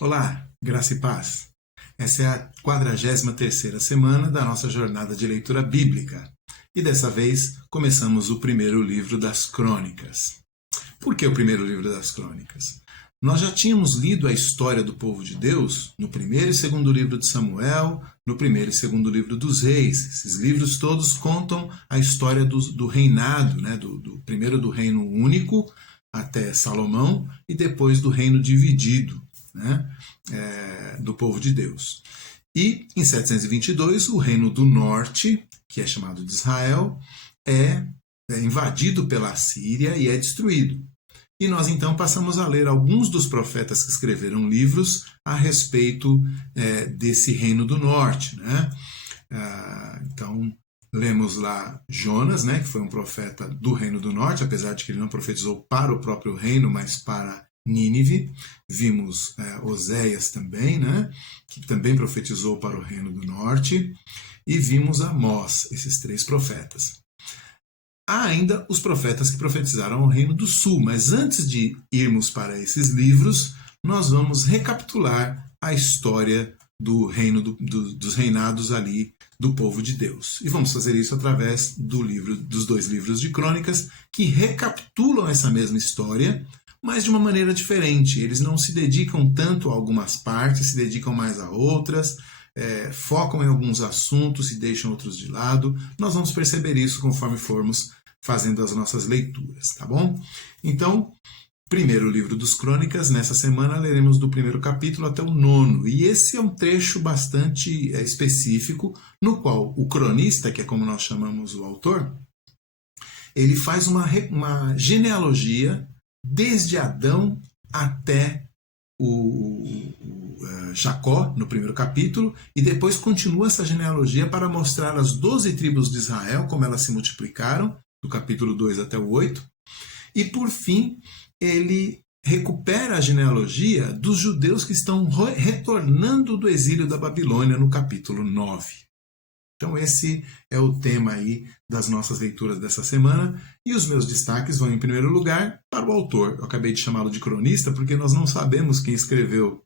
Olá, graça e paz. Essa é a 43ª semana da nossa jornada de leitura bíblica. E dessa vez começamos o primeiro livro das Crônicas. Por que o primeiro livro das Crônicas? Nós já tínhamos lido a história do povo de Deus no primeiro e segundo livro de Samuel, no primeiro e segundo livro dos Reis. Esses livros todos contam a história do reinado, né? Primeiro do reino único até Salomão e depois do reino dividido, né? Do povo de Deus. E em 722 o reino do norte, que é chamado de Israel, é invadido pela Síria e é destruído. E nós então passamos a ler alguns dos profetas que escreveram livros a respeito desse reino do norte, né? Então lemos lá Jonas, né, que foi um profeta do reino do norte, apesar de que ele não profetizou para o próprio reino, mas para Nínive. Vimos Oséias também, né, que também profetizou para o reino do norte. E vimos Amós, esses três profetas. Há ainda os profetas que profetizaram ao reino do sul, mas antes de irmos para esses livros, nós vamos recapitular a história do reino dos reinados ali do povo de Deus. E vamos fazer isso através dos dois livros de crônicas que recapitulam essa mesma história, mas de uma maneira diferente. Eles não se dedicam tanto a algumas partes, se dedicam mais a outras, focam em alguns assuntos e deixam outros de lado. Nós vamos perceber isso conforme formos fazendo as nossas leituras, tá bom? Então, primeiro livro dos Crônicas, nessa semana leremos do primeiro capítulo até o 9º, e esse é um trecho bastante específico, no qual o cronista, que é como nós chamamos o autor, ele faz uma genealogia desde Adão até Jacó, no primeiro capítulo, e depois continua essa genealogia para mostrar as 12 tribos de Israel, como elas se multiplicaram, do capítulo 2 até o 8, e por fim ele recupera a genealogia dos judeus que estão retornando do exílio da Babilônia, no capítulo 9. Então esse é o tema aí das nossas leituras dessa semana, e os meus destaques vão em primeiro lugar para o autor. Eu acabei de chamá-lo de cronista porque nós não sabemos quem escreveu.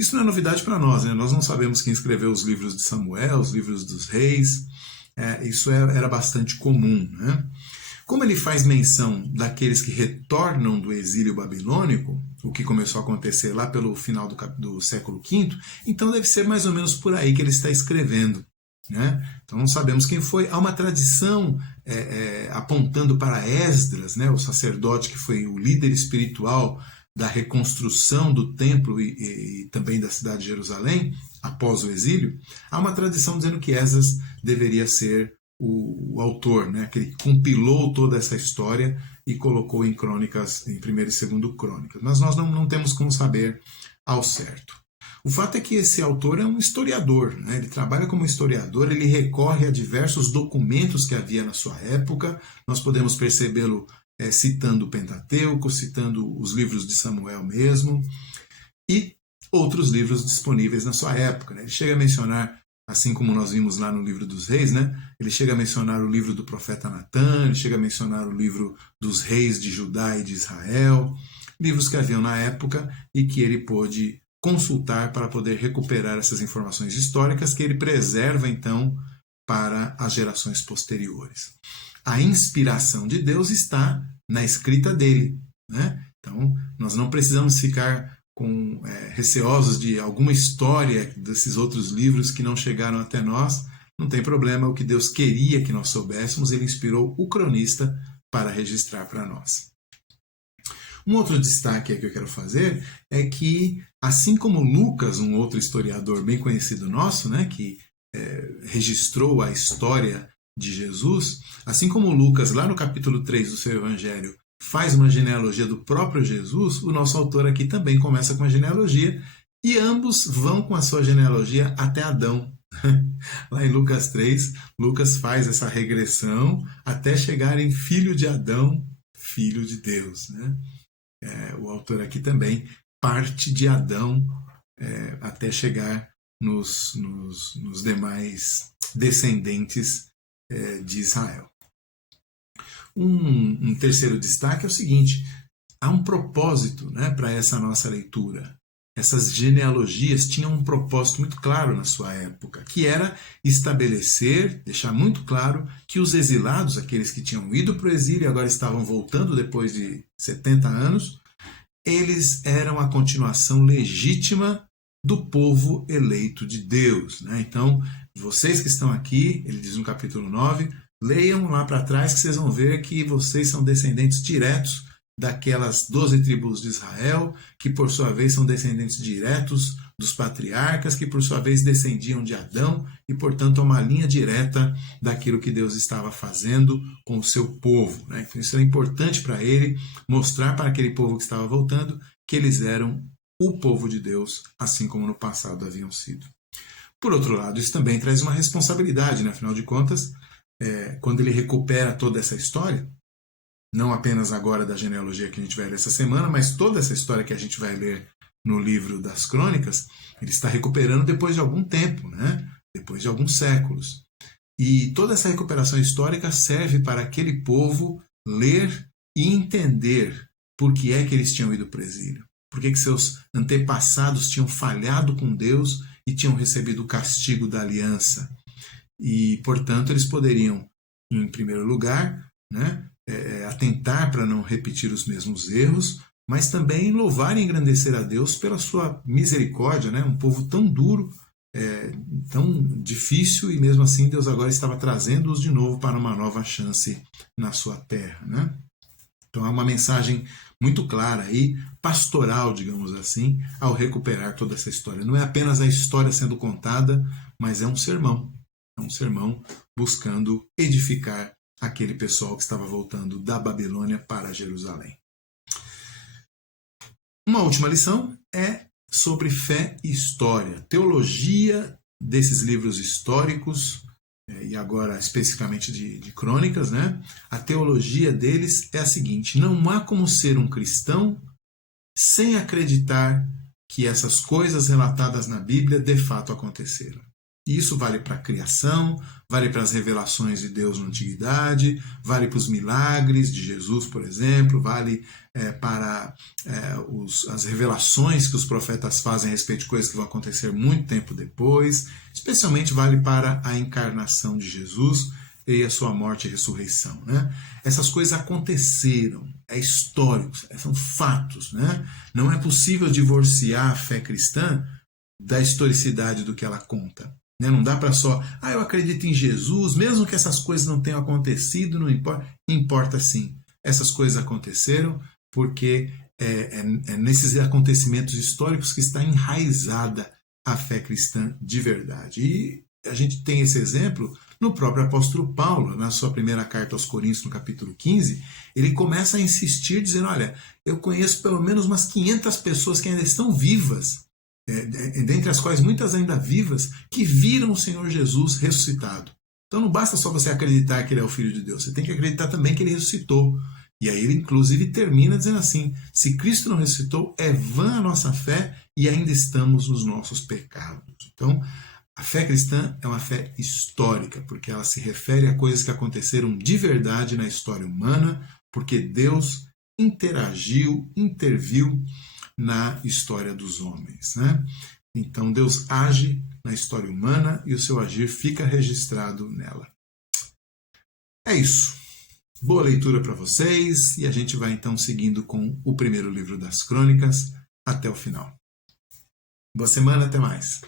Isso não é novidade para nós, né? Nós não sabemos quem escreveu os livros de Samuel, os livros dos reis. Isso era bastante comum, né? Como ele faz menção daqueles que retornam do exílio babilônico, o que começou a acontecer lá pelo final do século V, então deve ser mais ou menos por aí que ele está escrevendo, né? Então não sabemos quem foi. Há uma tradição apontando para Esdras, né, o sacerdote que foi o líder espiritual da reconstrução do templo e também da cidade de Jerusalém após o exílio. Há uma tradição dizendo que Esdras deveria ser o autor, né, que ele compilou toda essa história e colocou em crônicas, em primeiro e segundo crônicas. Mas nós não temos como saber ao certo. O fato é que esse autor é um historiador, né? Ele trabalha como historiador, ele recorre a diversos documentos que havia na sua época. Nós podemos percebê-lo citando o Pentateuco, citando os livros de Samuel mesmo, e outros livros disponíveis na sua época, né? Ele chega a mencionar, assim como nós vimos lá no livro dos reis, né? Ele chega a mencionar o livro do profeta Natã, ele chega a mencionar o livro dos reis de Judá e de Israel, livros que haviam na época e que ele pôde consultar para poder recuperar essas informações históricas que ele preserva então para as gerações posteriores. A inspiração de Deus está na escrita dele, né? Então nós não precisamos ficar receosos de alguma história desses outros livros que não chegaram até nós. Não tem problema, o que Deus queria que nós soubéssemos, ele inspirou o cronista para registrar para nós. Um outro destaque que eu quero fazer é que, assim como Lucas, um outro historiador bem conhecido nosso, né, que registrou a história de Jesus, assim como Lucas, lá no capítulo 3 do seu evangelho, faz uma genealogia do próprio Jesus, o nosso autor aqui também começa com a genealogia, e ambos vão com a sua genealogia até Adão. Lá em Lucas 3, Lucas faz essa regressão até chegar em filho de Adão, filho de Deus, né? O autor aqui também parte de Adão até chegar nos demais descendentes de Israel. Um terceiro destaque é o seguinte: há um propósito, né, para essa nossa leitura. essas genealogias tinham um propósito muito claro na sua época, que era estabelecer, deixar muito claro que os exilados, aqueles que tinham ido para o exílio e agora estavam voltando depois de 70 anos, eles eram a continuação legítima do povo eleito de Deus, né? Então, vocês que estão aqui, ele diz no capítulo 9, leiam lá para trás que vocês vão ver que vocês são descendentes diretos daquelas 12 tribos de Israel, que por sua vez são descendentes diretos dos patriarcas, que por sua vez descendiam de Adão, e portanto é uma linha direta daquilo que Deus estava fazendo com o seu povo, né? Então isso era importante para ele, mostrar para aquele povo que estava voltando que eles eram o povo de Deus, assim como no passado haviam sido. Por outro lado, isso também traz uma responsabilidade, né? Afinal de contas, quando ele recupera toda essa história, não apenas agora da genealogia que a gente vai ler essa semana, mas toda essa história que a gente vai ler no livro das Crônicas, ele está recuperando depois de algum tempo, né? Depois de alguns séculos. E toda essa recuperação histórica serve para aquele povo ler e entender por que é que eles tinham ido para o exílio. Por que seus antepassados tinham falhado com Deus e tinham recebido o castigo da aliança. E, portanto, eles poderiam, em primeiro lugar, né, atentar para não repetir os mesmos erros, mas também louvar e engrandecer a Deus pela sua misericórdia, né? Um povo tão duro, tão difícil, e mesmo assim Deus agora estava trazendo-os de novo para uma nova chance na sua terra, né? Então é uma mensagem muito clara aí, pastoral, digamos assim, ao recuperar toda essa história. Não é apenas a história sendo contada, mas é um sermão. É um sermão buscando edificar aquele pessoal que estava voltando da Babilônia para Jerusalém. Uma última lição é sobre fé e história, teologia desses livros históricos, e agora especificamente de crônicas, né? A teologia deles é a seguinte: não há como ser um cristão sem acreditar que essas coisas relatadas na Bíblia de fato aconteceram. E isso vale para a criação, vale para as revelações de Deus na antiguidade, vale para os milagres de Jesus, por exemplo, vale para as revelações que os profetas fazem a respeito de coisas que vão acontecer muito tempo depois, especialmente vale para a encarnação de Jesus e a sua morte e ressurreição, né? Essas coisas aconteceram, é histórico, são fatos, né? Não é possível divorciar a fé cristã da historicidade do que ela conta. Não dá para só, eu acredito em Jesus, mesmo que essas coisas não tenham acontecido, não importa. Importa sim. Essas coisas aconteceram porque é nesses acontecimentos históricos que está enraizada a fé cristã de verdade. E a gente tem esse exemplo no próprio apóstolo Paulo, na sua primeira carta aos Coríntios, no capítulo 15, ele começa a insistir, dizendo, olha, eu conheço pelo menos umas 500 pessoas que ainda estão vivas, dentre as quais muitas ainda vivas, que viram o Senhor Jesus ressuscitado. Então não basta só você acreditar que ele é o Filho de Deus, você tem que acreditar também que ele ressuscitou. E aí ele inclusive termina dizendo assim: se Cristo não ressuscitou, é vã a nossa fé e ainda estamos nos nossos pecados. Então a fé cristã é uma fé histórica, porque ela se refere a coisas que aconteceram de verdade na história humana, porque Deus interagiu, interviu na história dos homens, né? Então Deus age na história humana e o seu agir fica registrado nela. É isso. Boa leitura para vocês, e a gente vai então seguindo com o primeiro livro das Crônicas até o final. Boa semana, até mais.